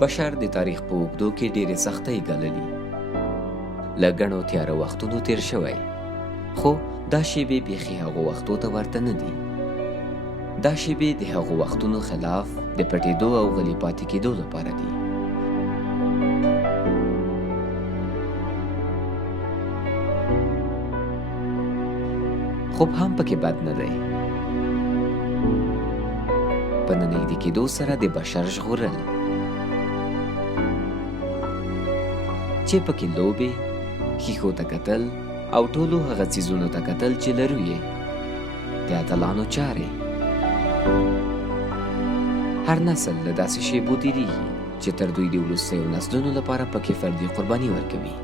بشر د تاریخ په اوږدو کې ډېرې سختۍ ګاللي، له ګڼو تیاره وختونو تیر شوی، خو دا شیبې بیخي هغو وختو ته ورته نه دي. دا شیبې د هغو وختونو خلاف د پټېدو او غلي پاتې کېدو لپاره دي. خوب هم پکې بد نه دی. په ننږدې کېدو سره د بشر ژغورل، چې پکې لوبې، ښیښو ته کتل او ټولو هغه څیزونو ته کتل چې لرو یې، د اتلانو چارې. هر نسل له داسې شیبو تېرېږي چې تر دوی د وروستیو نسلونو لپاره پکې فردي قرباني ورکوي.